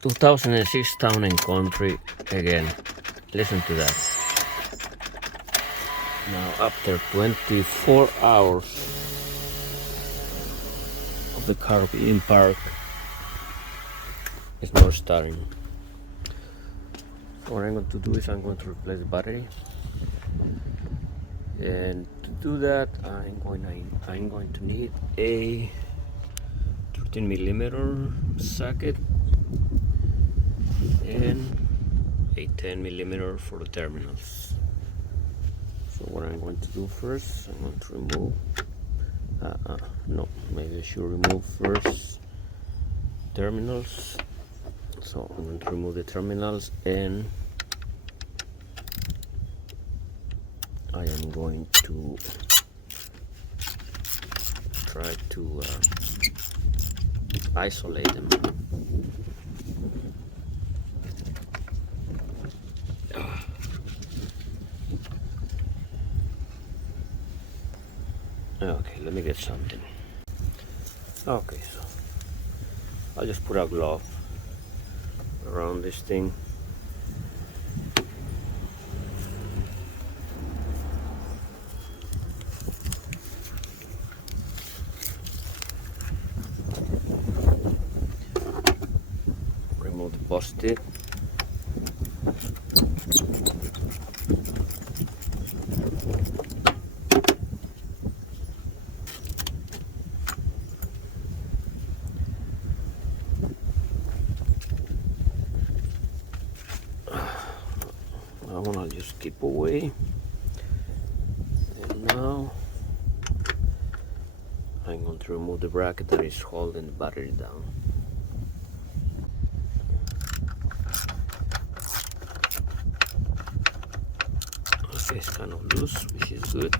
2006 Town and Country again. Listen to that. Now after 24 hours of the car being parked, it's not starting. So what I'm going to do is I'm going to replace the battery, and to do that I'm going to need a 13mm socket and a 10mm for the terminals. So what I'm going to do first, I'm going to remove no, maybe I should remove first terminals. So I'm going to remove the terminals, and I am going to try to isolate them. Okay, let me get something. Okay, so I'll just put a glove around this thing. Remove the positive. That one I'll just keep away. And now I'm going to remove the bracket that is holding the battery down. Okay, it's kind of loose, which is good.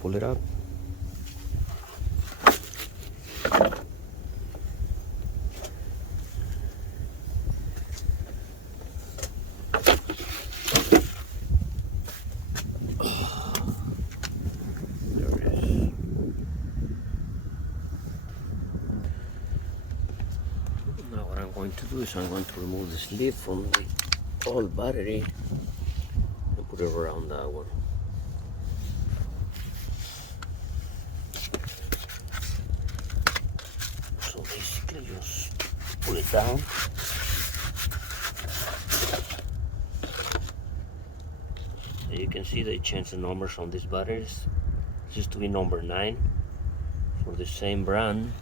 Pull it up. There it is. Now what I'm going to do is I'm going to remove the sleeve from the old battery and put it around that one. So basically just pull it down. And you can see they changed the numbers on these batteries. This used to be number 9 for the same brand,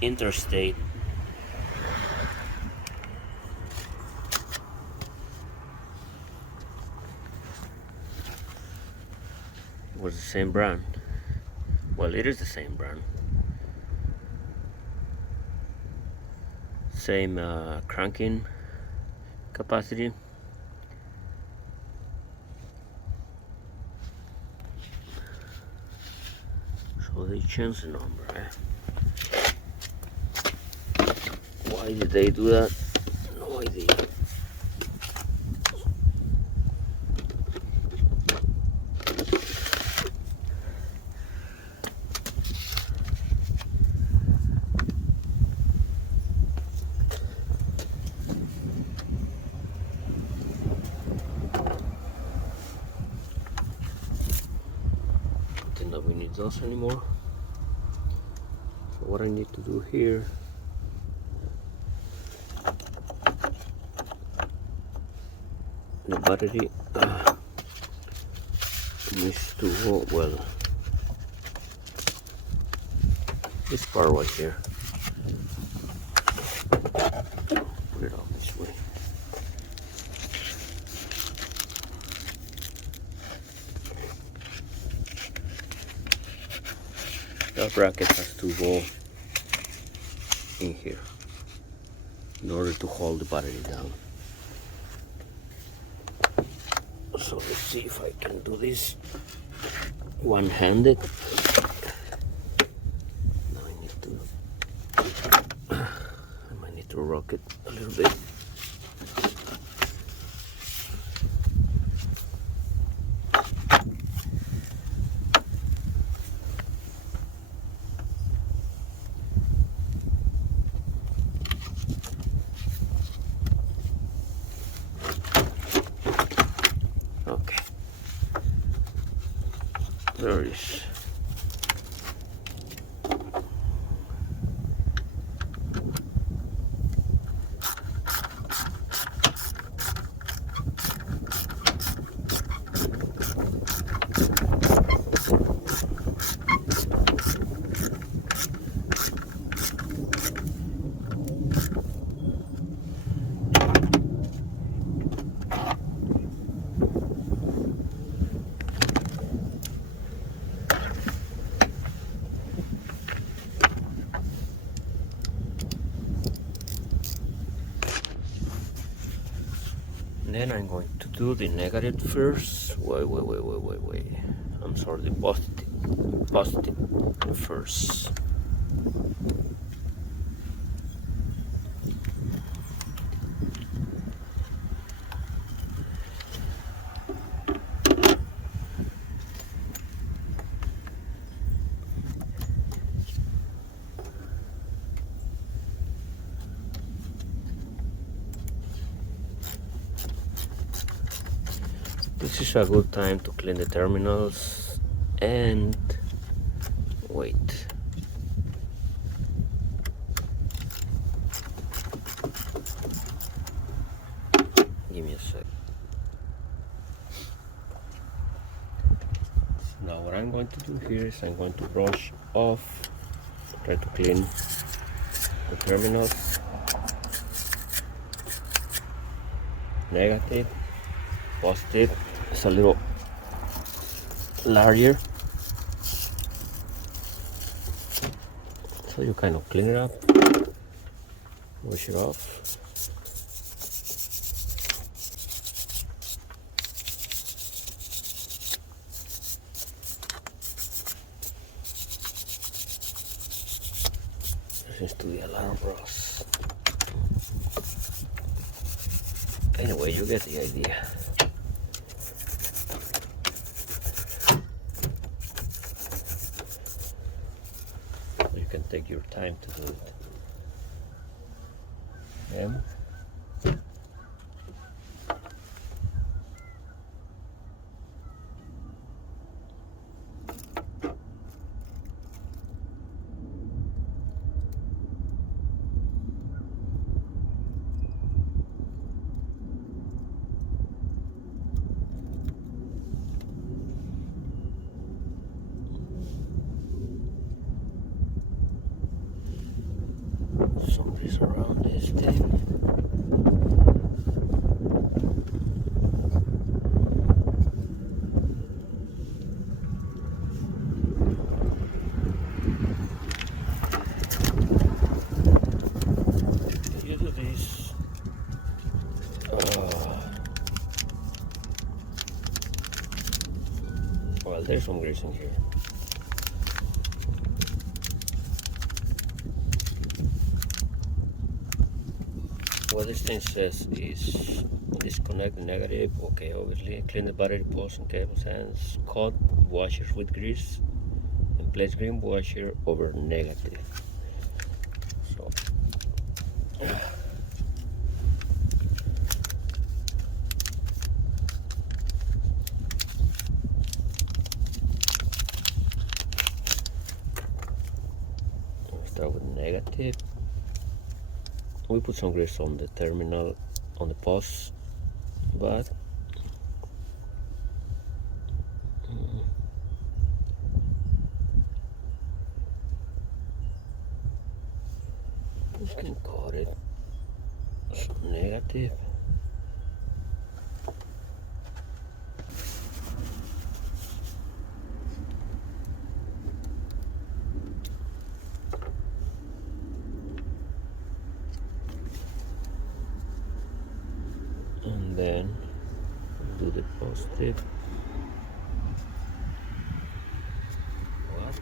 Interstate. It was the same brand. Well, it is the same brand. Same cranking capacity. So they changed the number. Why did they do that? No idea. I think that we need those anymore. So what I need to do here, the battery needs to go, well, this part right here. Put it out this way. that bracket has to go in here in order to hold the battery down. So let's see if I can do this one-handed. Now I might need to rock it a little bit. Okay. There it is. Then I'm going to do the negative first. Wait. I'm sorry, the positive first. This is a good time to clean the terminals and wait. Give me a sec. Now what I'm going to do here is I'm going to brush off, try to clean the terminals. Negative, positive. It's a little larger, so you kind of clean it up, wash it off. There seems to be a lot of rust. Anyway, you get the idea. You can take your time to do it. And somebody's around this thing. You do this. Well, there's some grease in here. What this thing says is disconnect the negative. Okay, obviously clean the battery posts and cables ends, coat washers with grease and place green washer over negative. So we'll start with negative. We put some grease on the terminal, on the post, but we can coat it. So negative. negative. What?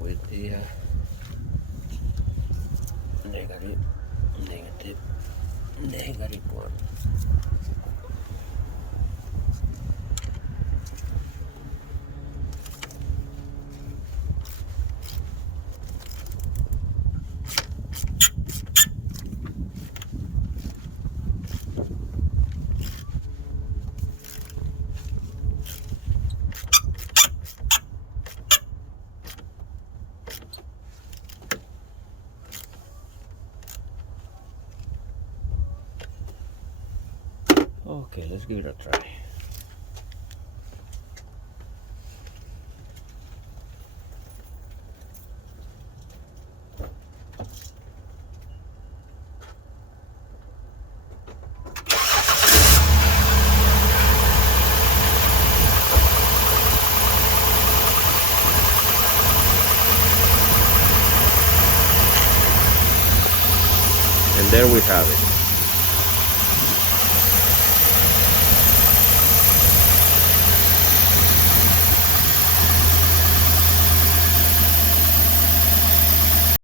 With the negative, negative one. Okay, let's give it a try. And there we have it.